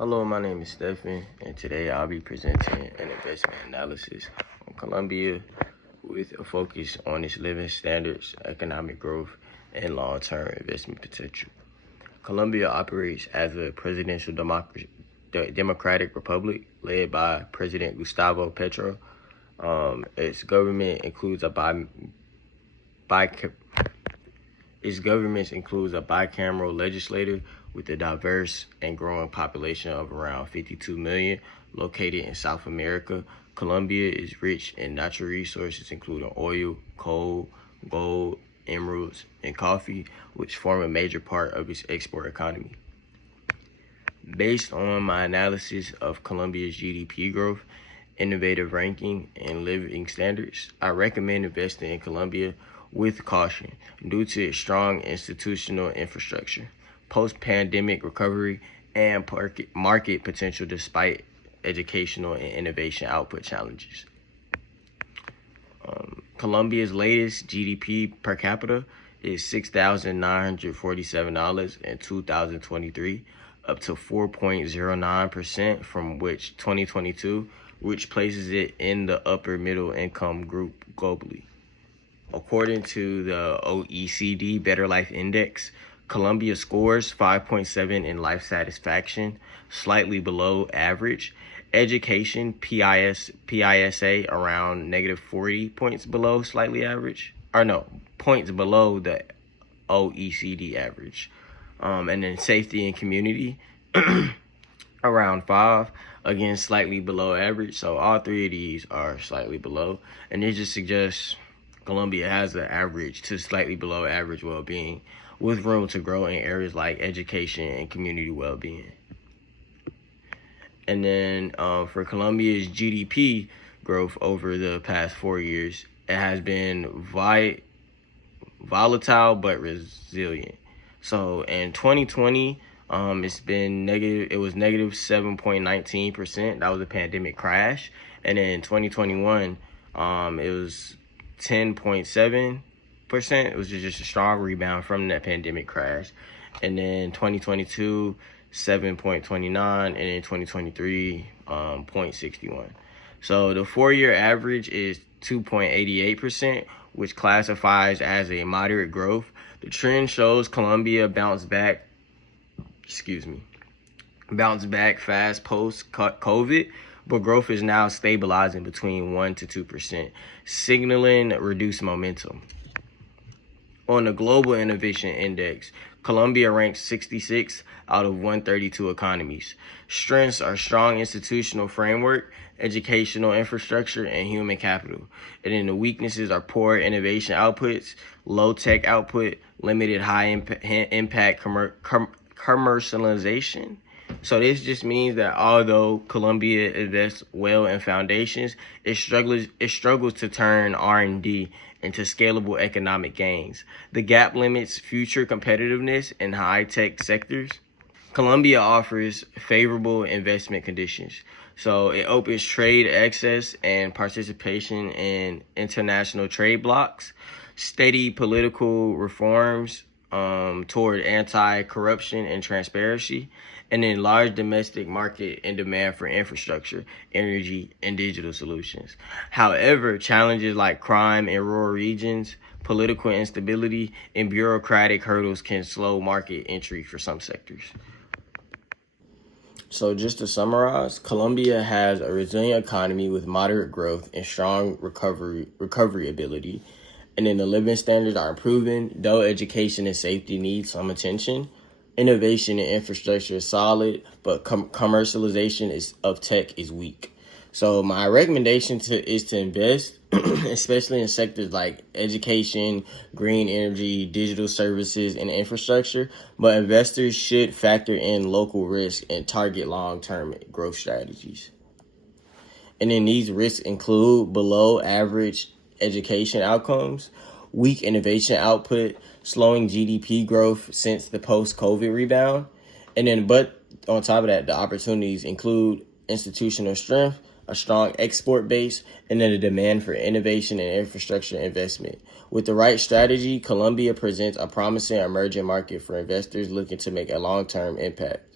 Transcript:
Hello, my name is Stephen, and today I'll be presenting an investment analysis on Colombia with a focus on its living standards, economic growth, and long-term investment potential. Colombia operates as a presidential democratic republic led by President Gustavo Petro. Its government includes a bicameral legislature with a diverse and growing population of around 52 million, located in South America. Colombia is rich in natural resources, including oil, coal, gold, emeralds, and coffee, which form a major part of its export economy. Based on my analysis of Colombia's GDP growth, innovative ranking, and living standards, I recommend investing in Colombia with caution due to its strong institutional infrastructure, post-pandemic recovery, and market potential despite educational and innovation output challenges. Colombia's latest GDP per capita is $6,947 in 2023, up to 4.09% from which 2022, which places it in the upper middle income group globally. According to the OECD Better Life Index, Colombia scores 5.7 in life satisfaction, slightly below average. Education, PISA around negative 40 points below slightly average. Points below the OECD average. And then safety and community, around 5, again, slightly below average. So all three of these are slightly below. And it just suggests Colombia has an average to slightly below average well-being, with room to grow in areas like education and community well-being. And then for Colombia's GDP growth over the past 4 years, it has been volatile but resilient. So in 2020, it's been negative. It was negative 7.19%. That was a pandemic crash. And in 2021, it was 10.7%. It was just a strong rebound from that pandemic crash. And then 2022, 7.29, and in 2023, 0.61. So the 4-year average is 2.88%, which classifies as a moderate growth. The trend shows Colombia bounced back fast post-COVID, but growth is now stabilizing between 1% to 2%, signaling reduced momentum. On the Global Innovation Index, Colombia ranks 66 out of 132 economies. Strengths are strong institutional framework, educational infrastructure, and human capital. And then the weaknesses are poor innovation outputs, low tech output, limited high impact commercialization. So this just means that although Colombia invests well in foundations, it struggles to turn R&D into scalable economic gains. The gap limits future competitiveness in high-tech sectors. Colombia offers favorable investment conditions. So it opens trade access and participation in international trade blocs, steady political reforms toward anti-corruption and transparency, and then large domestic market and demand for infrastructure, energy, and digital solutions. However, challenges like crime in rural regions, political instability, and bureaucratic hurdles can slow market entry for some sectors. So just to summarize, Colombia has a resilient economy with moderate growth and strong recovery ability. And then the living standards are improving, though education and safety need some attention. Innovation and infrastructure is solid, but commercialization of tech is weak. So my recommendation is to invest, especially in sectors like education, green energy, digital services, and infrastructure. But investors should factor in local risk and target long-term growth strategies. And then these risks include below average education outcomes, weak innovation output, slowing GDP growth since the post-COVID rebound. But on top of that, the opportunities include institutional strength, a strong export base, and then a demand for innovation and infrastructure investment. With the right strategy, Colombia presents a promising emerging market for investors looking to make a long-term impact.